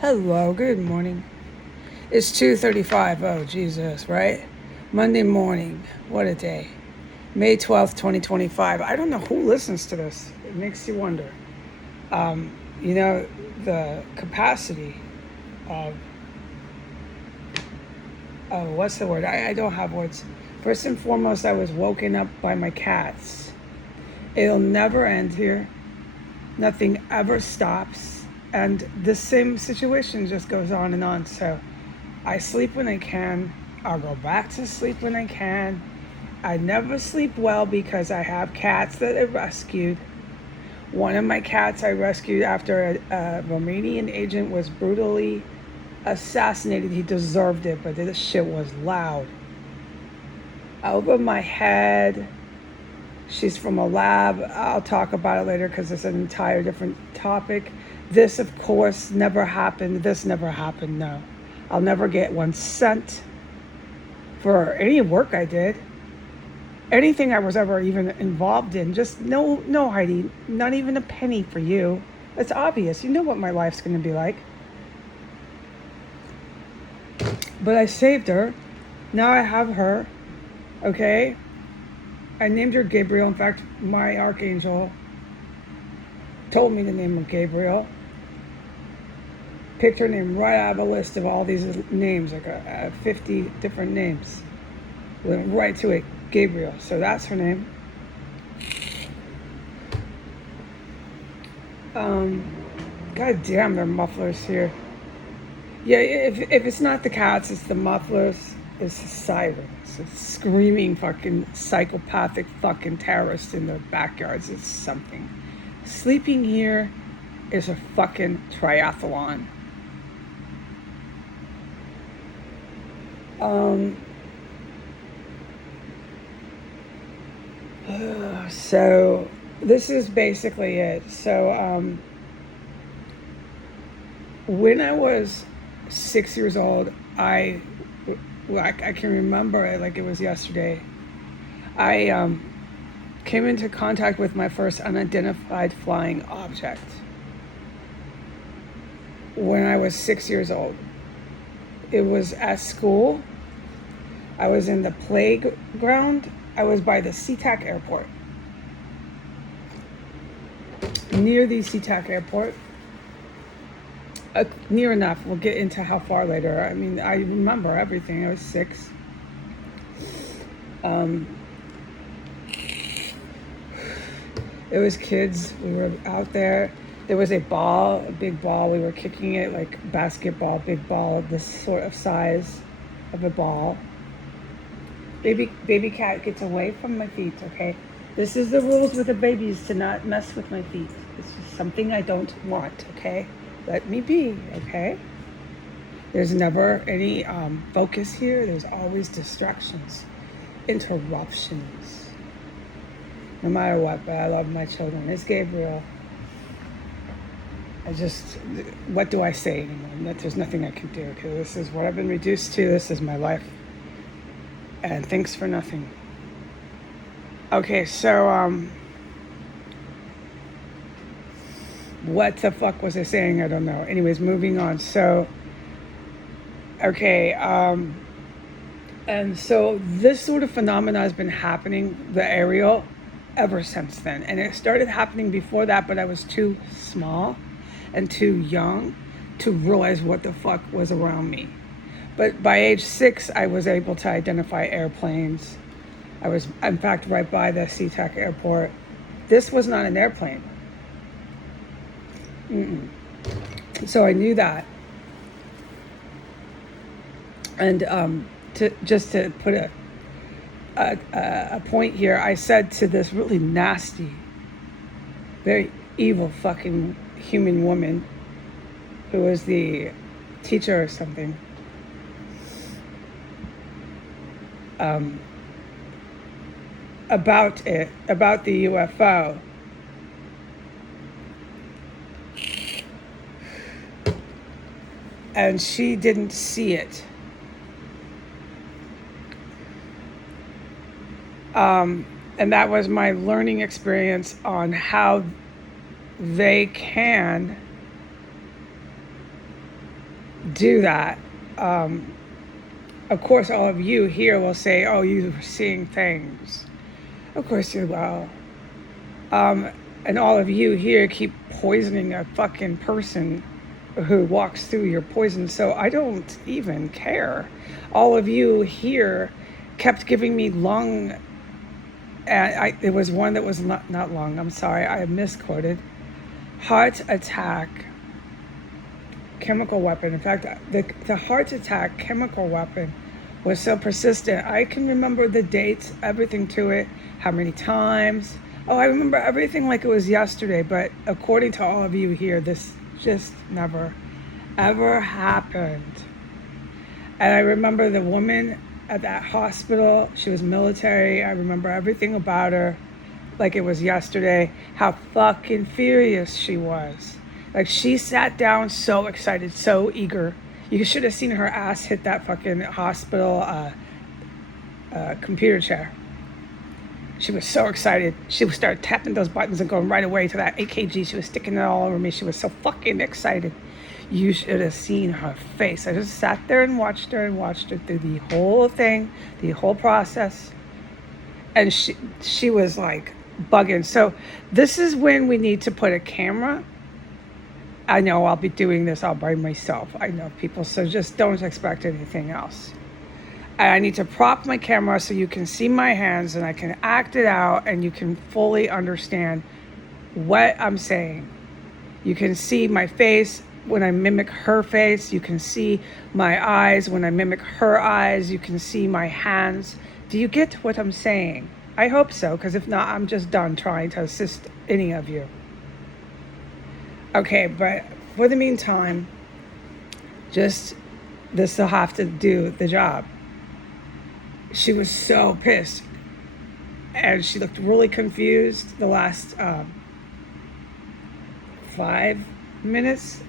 Hello, good morning. It's 2:35. Oh, Jesus, right? Monday morning. What a day. May 12th, 2025. I don't know who listens to this. It makes you wonder. You know, the capacity of, oh, what's the word? I don't have words. First and foremost, I was woken up by my cats. It'll never end here. Nothing ever stops. And the same situation just goes on and on. So I sleep when I can. I'll go back to sleep when I can. I never sleep well because I have cats that I rescued. One of my cats I rescued after a Romanian agent was brutally assassinated. He deserved it, but this shit was loud. Over my head. She's from a lab. I'll talk about it later because it's an entire different topic. This, of course, never happened. This never happened, no. I'll never get 1 cent for any work I did. Anything I was ever even involved in. Just no, Heidi, not even a penny for you. It's obvious. You know what my life's going to be like. But I saved her. Now I have her. Okay? I named her Gabriel. In fact, my archangel told me to name her Gabriel. Picked her name right out of a list of all these names, like 50 different names. Went right to it, Gabriel. So that's her name. God damn, there are mufflers here. Yeah, if it's not the cats, it's the mufflers. It's the sirens. It's screaming fucking psychopathic fucking terrorists in their backyards. It's something. Sleeping here is a fucking triathlon. So this is basically it. So when I was 6 years old, I can remember it like it was yesterday. I came into contact with my first unidentified flying object when I was 6 years old. It was at school. I was in the playground. I was by the SeaTac airport. Near the SeaTac airport. Near enough. We'll get into how far later. I mean, I remember everything. I was 6. It was kids. We were out there. There was a ball, a big ball. We were kicking it like basketball, big ball, this sort of size of a ball. Baby cat gets away from my feet, okay? This is the rules with the babies, to not mess with my feet. This is something I don't want, okay? Let me be, okay? There's never any focus here. There's always distractions, interruptions. No matter what, but I love my children. It's Gabriel. What do I say anymore? There's nothing I can do, okay? This is what I've been reduced to. This is my life. And thanks for nothing. Okay, so, what the fuck was I saying? I don't know. Anyways, moving on. So, okay, and so this sort of phenomena has been happening, the aerial, ever since then. And it started happening before that, but I was too small and too young to realize what the fuck was around me. But by age 6, I was able to identify airplanes. I was, in fact, right by the SeaTac airport. This was not an airplane. So I knew that. And to put a point here, I said to this really nasty, very evil fucking human woman who was the teacher or something, about the UFO. And she didn't see it. And that was my learning experience on how they can do that. Of course, all of you here will say, oh, you're seeing things. Of course you will. And all of you here keep poisoning a fucking person who walks through your poison. So I don't even care. All of you here kept giving me lung. It was one that was not lung. I'm sorry. I misquoted. Heart attack chemical weapon. In fact, the heart attack chemical weapon was so persistent. I can remember the dates, everything to it, how many times. Oh, I remember everything like it was yesterday, but according to all of you here, this just never, ever happened. And I remember the woman at that hospital, she was military. I remember everything about her like it was yesterday, how fucking furious she was. Like, she sat down so excited, so eager. You should have seen her ass hit that fucking hospital computer chair. She was so excited. She would start tapping those buttons and going right away to that AKG. She was sticking it all over me. She was so fucking excited. You should have seen her face. I just sat there and watched her through the whole thing, the whole process. And she was like bugging. So this is when we need to put a camera. I know I'll be doing this all by myself. I know people, so just don't expect anything else. I need to prop my camera so you can see my hands and I can act it out and you can fully understand what I'm saying. You can see my face when I mimic her face. You can see my eyes when I mimic her eyes. You can see my hands. Do you get what I'm saying? I hope so, because if not, I'm just done trying to assist any of you. Okay, but for the meantime, just this will have to do the job. She was so pissed, and she looked really confused the last 5 minutes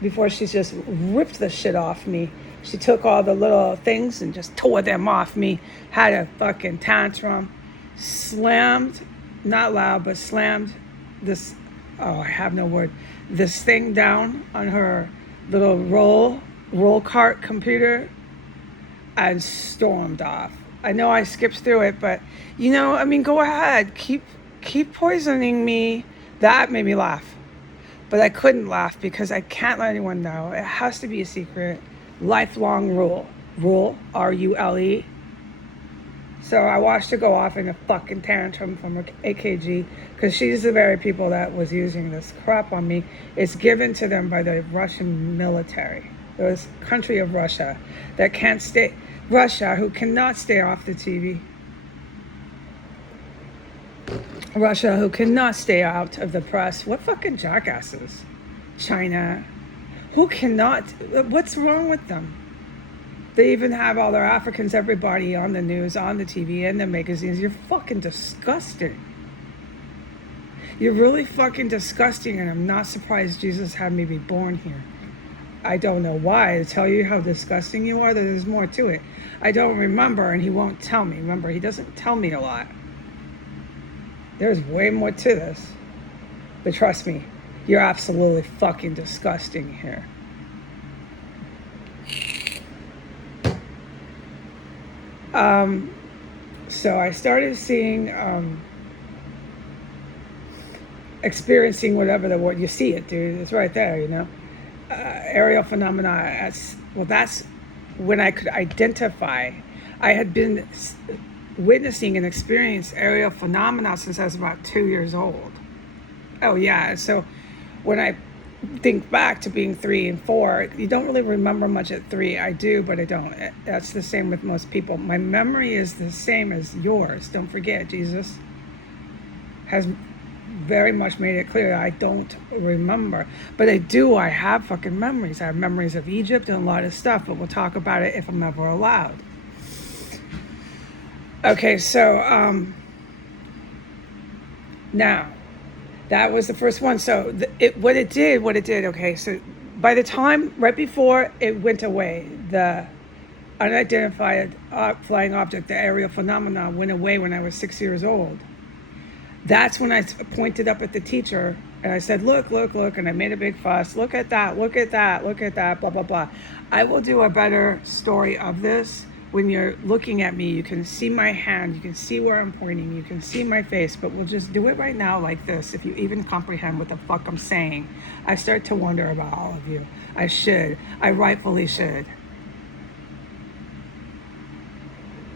before she just ripped the shit off me. She took all the little things and just tore them off me, had a fucking tantrum, slammed, not loud, but slammed this, oh, I have no word, this thing down on her little roll cart computer and stormed off. I know I skipped through it, but go ahead, keep poisoning me. That made me laugh, but I couldn't laugh because I can't let anyone know. It has to be a secret, lifelong rule, RULE. So I watched her go off in a fucking tantrum from her AKG because she's the very people that was using this crap on me. It's given to them by the Russian military. This country of Russia that can't stay, Russia who cannot stay off the TV. Russia who cannot stay out of the press. What fucking jackasses? China, who cannot, what's wrong with them? They even have all their Africans, everybody on the news, on the TV, and the magazines. You're fucking disgusting. You're really fucking disgusting, and I'm not surprised Jesus had me be born here. I don't know why. To tell you how disgusting you are, there's more to it. I don't remember, and he won't tell me. Remember, he doesn't tell me a lot. There's way more to this. But trust me, you're absolutely fucking disgusting here. So I started seeing, experiencing whatever the word, you see it, dude, it's right there, aerial phenomena. That's when I could identify. I had been witnessing and experiencing aerial phenomena since I was about 2 years old. Oh yeah, so when I think back to being 3 and 4, you don't really remember much at 3. I do, but I don't. That's the same with most people. My memory is the same as yours. Don't forget, Jesus has very much made it clear I don't remember. But I have fucking memories. I have memories of Egypt and a lot of stuff, but we'll talk about it if I'm ever allowed. Okay, so now that was the first one. So what it did, okay, so by the time, right before it went away, the unidentified flying object, the aerial phenomena, went away when I was 6 years old. That's when I pointed up at the teacher And I said, look, look, look. And I made a big fuss. Look at that. Look at that. Look at that. Blah, blah, blah. I will do a better story of this. When you're looking at me, you can see my hand. You can see where I'm pointing. You can see my face. But we'll just do it right now like this. If you even comprehend what the fuck I'm saying. I start to wonder about all of you. I should. I rightfully should.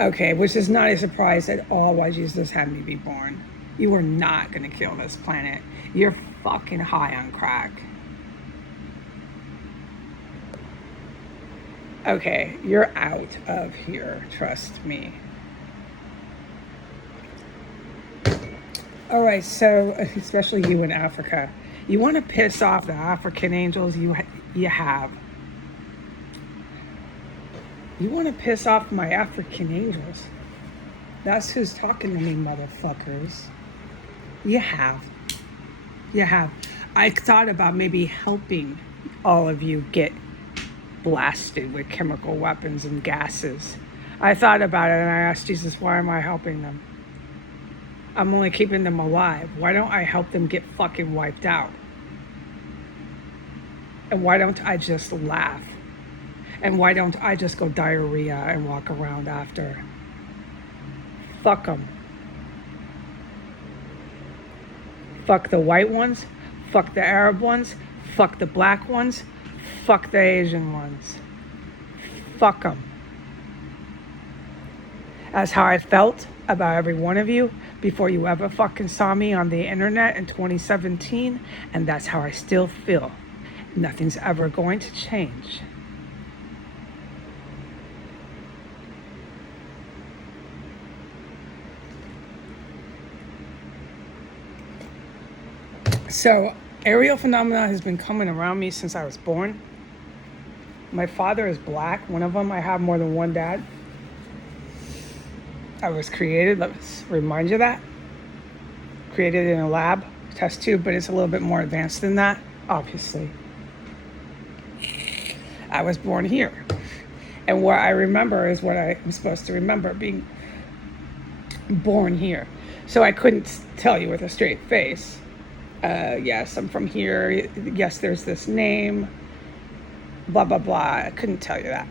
Okay, which is not a surprise at all why Jesus had me be born. You are not going to kill this planet. You're fucking high on crack. Okay, you're out of here. Trust me. All right, so especially you in Africa. You want to piss off the African angels you have. You want to piss off my African angels. That's who's talking to me, motherfuckers. You have. You have. I thought about maybe helping all of you get blasted with chemical weapons and gases. I thought about it and I asked Jesus, why am I helping them? I'm only keeping them alive. Why don't I help them get fucking wiped out? And why don't I just laugh? And why don't I just go diarrhea and walk around after? Fuck them. Fuck the white ones. Fuck the Arab ones. Fuck the black ones. Fuck the Asian ones. Fuck them. That's how I felt about every one of you before you ever fucking saw me on the internet in 2017. And that's how I still feel. Nothing's ever going to change. So, aerial phenomena has been coming around me since I was born. My father is black, one of them. I have more than one dad. I was created, let's remind you that. Created in a lab, test tube, but it's a little bit more advanced than that, obviously. I was born here. And what I remember is what I'm supposed to remember, being born here. So I couldn't tell you with a straight face. Yes, I'm from here. Yes, there's this name. Blah, blah, blah. I couldn't tell you that.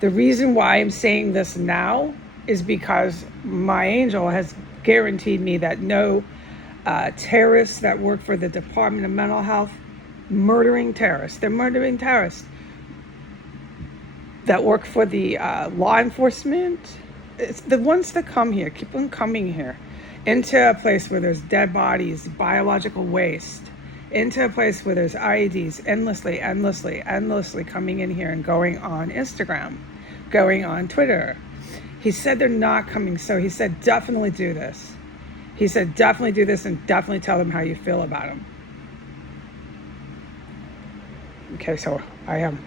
The reason why I'm saying this now is because my angel has guaranteed me that no terrorists that work for the Department of Mental Health, murdering terrorists, they're murdering terrorists, that work for the law enforcement, it's the ones that come here, keep on coming here, into a place where there's dead bodies, biological waste, into a place where there's IEDs endlessly coming in here and going on Instagram, going on Twitter. He said they're not coming, so he said definitely do this. He said definitely do this and definitely tell them how you feel about them. Okay, so I am.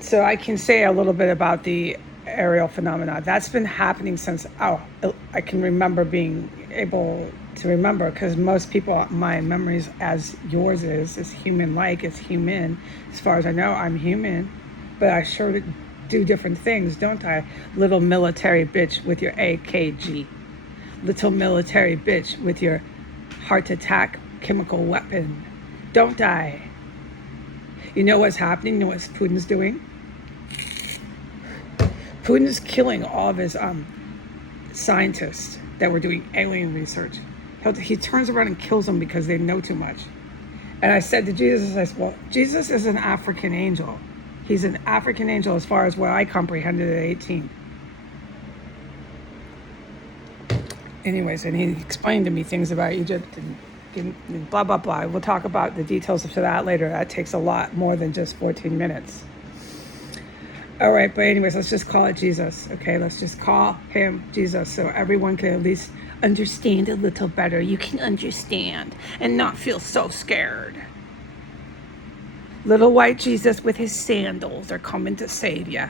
So I can say a little bit about the aerial phenomena. That's been happening since, I can remember being able to remember, because most people, my memories as yours is human-like, it's human. As far as I know, I'm human, but I sure do different things, don't I? Little military bitch with your AKG. Little military bitch with your heart attack chemical weapon, don't I? You know what's happening? You know what Putin's doing? Putin's killing all of his scientists that were doing alien research. He turns around and kills them because they know too much. And I said to Jesus, I said, well, Jesus is an African angel. He's an African angel as far as what I comprehended at 18. Anyways, and he explained to me things about Egypt and blah, blah, blah. We'll talk about the details of that later. That takes a lot more than just 14 minutes. All right, but anyways, let's just call it Jesus, okay? Let's just call him Jesus so everyone can at least understand a little better. You can understand and not feel so scared. Little white Jesus with his sandals are coming to save you.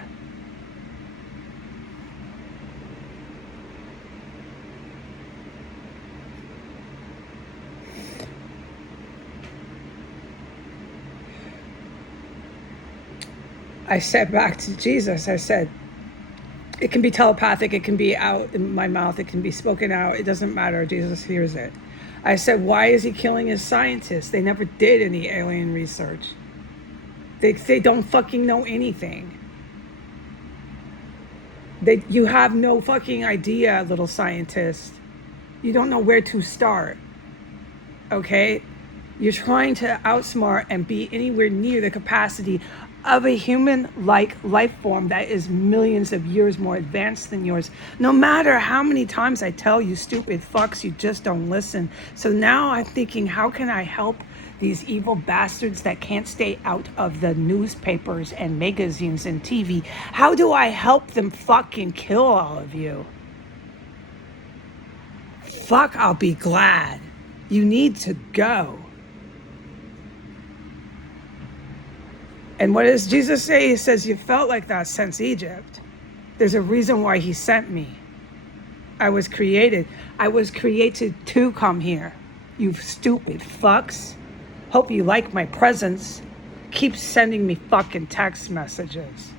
I said back to Jesus, I said, It can be telepathic. It can be out in my mouth. It can be spoken out. It doesn't matter. Jesus hears it. I said, why is he killing his scientists? They never did any alien research. They don't fucking know anything. You have no fucking idea, little scientist. You don't know where to start. Okay? You're trying to outsmart and be anywhere near the capacity of a human-like life form that is millions of years more advanced than yours. No matter how many times I tell you stupid fucks, you just don't listen. So now I'm thinking, how can I help these evil bastards that can't stay out of the newspapers and magazines and TV? How do I help them fucking kill all of you? Fuck, I'll be glad. You need to go. And what does Jesus say? He says, you felt like that since Egypt. There's a reason why he sent me. I was created to come here. You stupid fucks. Hope you like my presence. Keep sending me fucking text messages.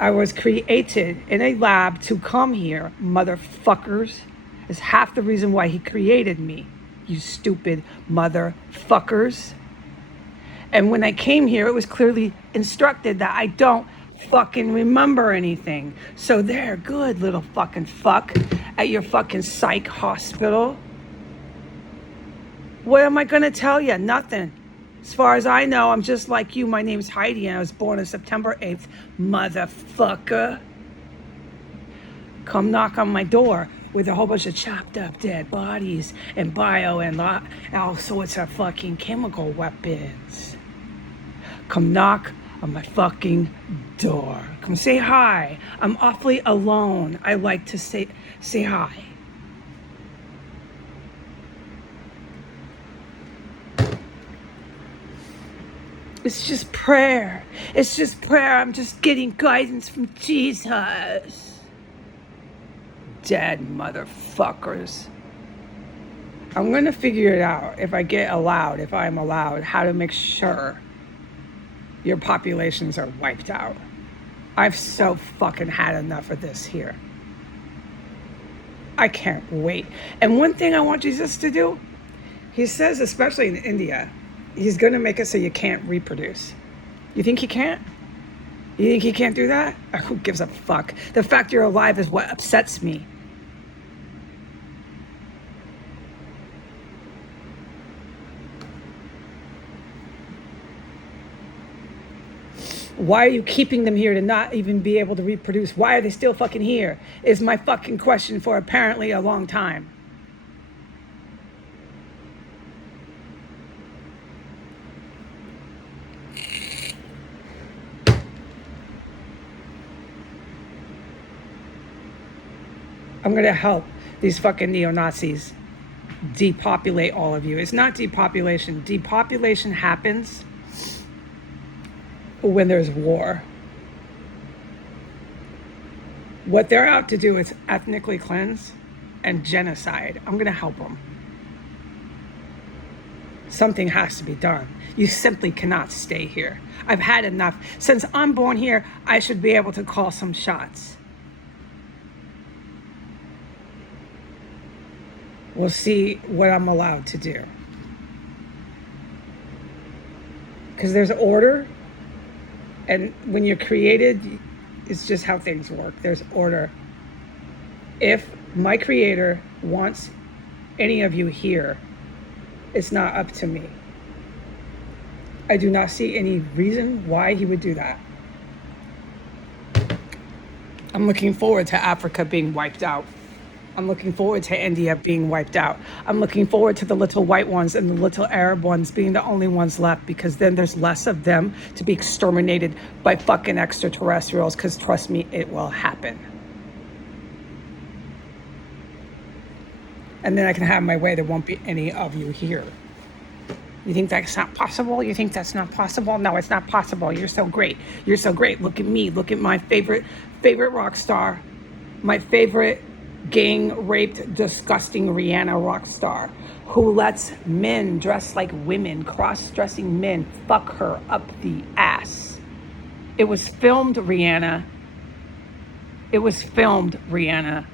I was created in a lab to come here, motherfuckers. Is half the reason why he created me. You stupid motherfuckers. And when I came here, it was clearly instructed that I don't fucking remember anything. So there, good little fucking fuck at your fucking psych hospital. What am I gonna tell you? Nothing. As far as I know, I'm just like you. My name's Heidi and I was born on September 8th, motherfucker. Come knock on my door with a whole bunch of chopped up dead bodies and bio and all sorts of fucking chemical weapons. Come knock on my fucking door. Come say hi. I'm awfully alone. I like to say hi. It's just prayer. It's just prayer. I'm just getting guidance from Jesus. Dead motherfuckers. I'm gonna figure it out if I'm allowed, how to make sure your populations are wiped out. I've so fucking had enough of this here. I can't wait. And one thing I want Jesus to do, he says, especially in India, he's gonna make it so you can't reproduce. You think he can't? You think he can't do that? Who gives a fuck? The fact you're alive is what upsets me. Why are you keeping them here to not even be able to reproduce? Why are they still fucking here? Is my fucking question for apparently a long time. I'm gonna help these fucking neo-Nazis depopulate all of you. It's not depopulation. Depopulation happens when there's war. What they're out to do is ethnically cleanse and genocide. I'm gonna help them. Something has to be done. You simply cannot stay here. I've had enough. Since I'm born here, I should be able to call some shots. We'll see what I'm allowed to do. Because there's order, and when you're created, it's just how things work. There's order. If my creator wants any of you here, it's not up to me. I do not see any reason why he would do that. I'm looking forward to Africa being wiped out. I'm looking forward to India being wiped out. I'm looking forward to the little white ones and the little Arab ones being the only ones left, because then there's less of them to be exterminated by fucking extraterrestrials, because trust me, it will happen. And then I can have my way. There won't be any of you here. You think that's not possible? You think that's not possible? No, it's not possible. You're so great. You're so great. Look at me. Look at my favorite rock star. My favorite gang-raped, disgusting Rihanna rock star, who lets men dress like women, cross-dressing men, fuck her up the ass It was filmed, Rihanna. It was filmed, Rihanna.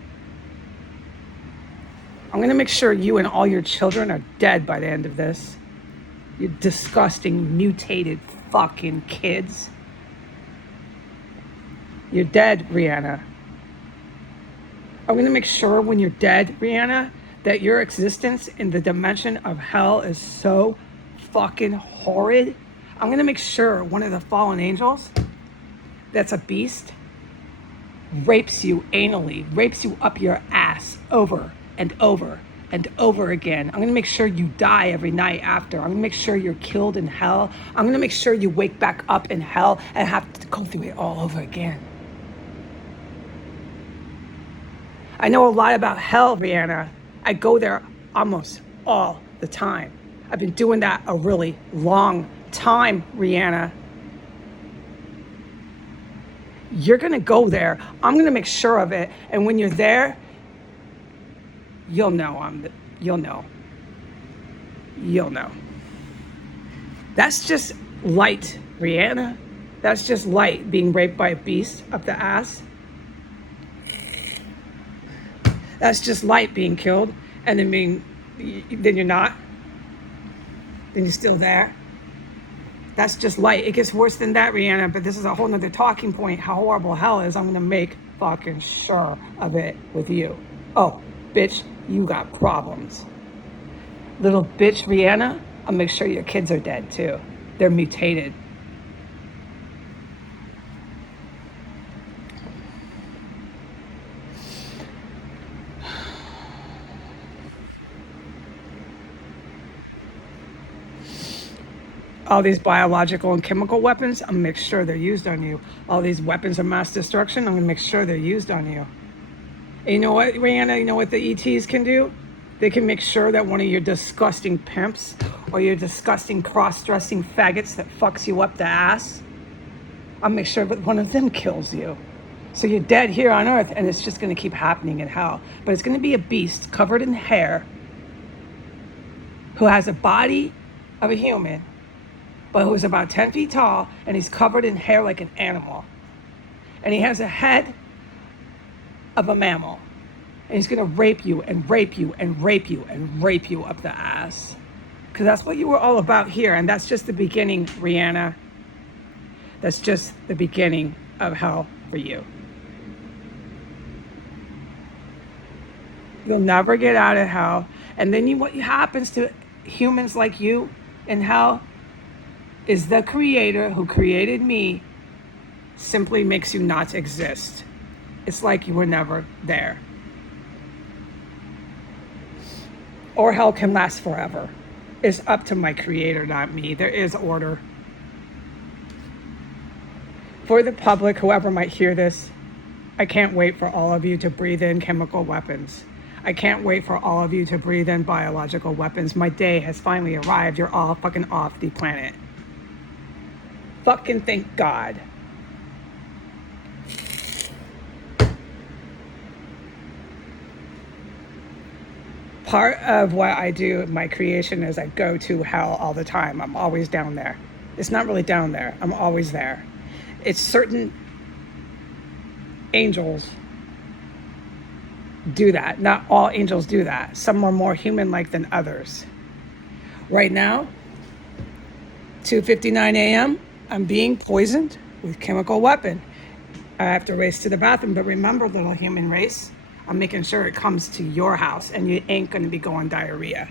I'm going to make sure you and all your children are dead by the end of this. You disgusting, mutated fucking kids. You're dead, Rihanna. I'm going to make sure when you're dead, Rihanna, that your existence in the dimension of hell is so fucking horrid. I'm going to make sure one of the fallen angels that's a beast rapes you anally, rapes you up your ass over and over and over again. I'm going to make sure you die every night after. I'm going to make sure you're killed in hell. I'm going to make sure you wake back up in hell and have to go through it all over again. I know a lot about hell, Rihanna. I go there almost all the time. I've been doing that a really long time, Rihanna. You're going to go there. I'm going to make sure of it. And when you're there, you'll know. You'll know. You'll know. That's just light, Rihanna. That's just light, being raped by a beast up the ass. That's just light, being killed, and then you're not. Then you're still there. That's just light. It gets worse than that, Rihanna, but this is a whole nother talking point. How horrible hell is. I'm going to make fucking sure of it with you. Oh, bitch, you got problems. Little bitch, Rihanna, I'll make sure your kids are dead too. They're mutated. All these biological and chemical weapons, I'm gonna make sure they're used on you. All these weapons of mass destruction, I'm gonna make sure they're used on you. And you know what, Rihanna, you know what the ETs can do? They can make sure that one of your disgusting pimps or your disgusting cross-dressing faggots that fucks you up the ass, I'll make sure that one of them kills you. So you're dead here on earth, and it's just gonna keep happening in hell. But it's gonna be a beast covered in hair who has a body of a human, but who's about 10 feet tall, and he's covered in hair like an animal. And he has a head of a mammal. And he's gonna rape you and rape you and rape you and rape you up the ass. Because that's what you were all about here, and that's just the beginning, Rihanna. That's just the beginning of hell for you. You'll never get out of hell. And then what happens to humans like you in hell is the creator who created me simply makes you not exist. It's like you were never there. Or hell can last forever. It's up to my creator, not me. There is order. For the public, whoever might hear this, I can't wait for all of you to breathe in chemical weapons. I can't wait for all of you to breathe in biological weapons. My day has finally arrived. You're all fucking off the planet. Fucking thank God. Part of what I do in my creation is I go to hell all the time. I'm always down there. It's not really down there. I'm always there. It's certain angels do that. Not all angels do that. Some are more human-like than others. Right now, 2:59 a.m., I'm being poisoned with chemical weapon. I have to race to the bathroom, but remember, little human race, I'm making sure it comes to your house and you ain't gonna be going diarrhea.